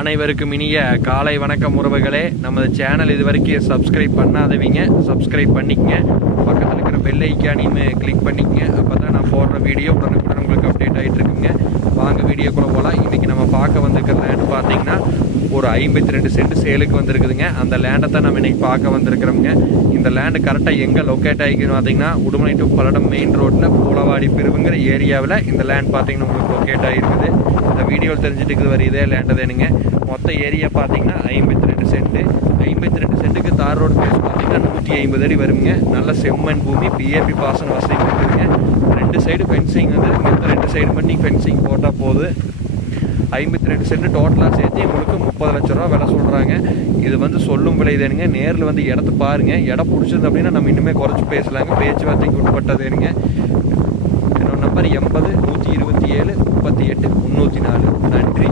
அனைவருக்கும் இனிய காலை வணக்கம் உறவுகளே. நமது சேனல் இது வரைக்கும் சப்ஸ்கிரைப் பண்ணாதவங்க சப்ஸ்கிரைப் பண்ணிக்கங்க. பக்கத்தில் இருக்கிற பெல் ஐக்கானையும் கிளிக் பண்ணிக்கங்க. அப்போ தான் நான் போடுற வீடியோ உடனுக்குடன் உங்களுக்கு அப்டேட் ஆகிட்டு இருக்குங்க. வாங்க வீடியோக்குள்ளே போகலாம். இன்றைக்கி நம்ம பார்க்க வந்திருக்கிற லேண்டு பார்த்தீங்கன்னா ஒரு 52 சென்ட் சேலுக்கு வந்திருக்குதுங்க. அந்த லேண்டை தான் நம்ம இன்றைக்கி பார்க்க வந்திருக்கிறோங்க. இந்த லேண்டு கரெக்டாக எங்கே லொக்கேட் ஆகிக்குன்னு பார்த்தீங்கன்னா உடுமலை டு பல்லடம் மெயின் ரோட்டில் பூலவாடி பிரிவுங்கிற ஏரியாவில் இந்த லேண்ட் பார்த்தீங்கன்னா உங்களுக்கு லொக்கேட் ஆகிருக்குது. இந்த வீடியோவில் தெரிஞ்சுட்டு வர இதே லேண்டு தானுங்க. மொத்த ஏரியா பார்த்தீங்கன்னா 52 சென்ட்டு. 52 சென்ட்டுக்கு தார் ரோடு பேஸ் பார்த்தீங்கன்னா 150 அடி வருங்க. நல்ல செம்மண் பூமி, பிஏபி பாசன வசதி கொடுத்துருங்க. 2 சைடு ஃபென்சிங் வந்து மொத்தம் 2 சைடு மட்டும் ஃபென்சிங் போட்டால் போகுது. 52 சென்ட் டோட்டலாக சேர்த்து உங்களுக்கு 30 லட்ச ரூபா விலை சொல்கிறாங்க. இது வந்து சொல்லும் விலை தானுங்க. நேரில் வந்து இடத்த பாருங்கள். இடம் பிடிச்சது அப்படின்னா நம்ம இன்னுமே குறைச்சி பேசலாங்க. பேச்சுவார்த்தைக்கு உட்பட்டதுங்க. என்னோட நம்பர் 80 127 38 304. நன்றி.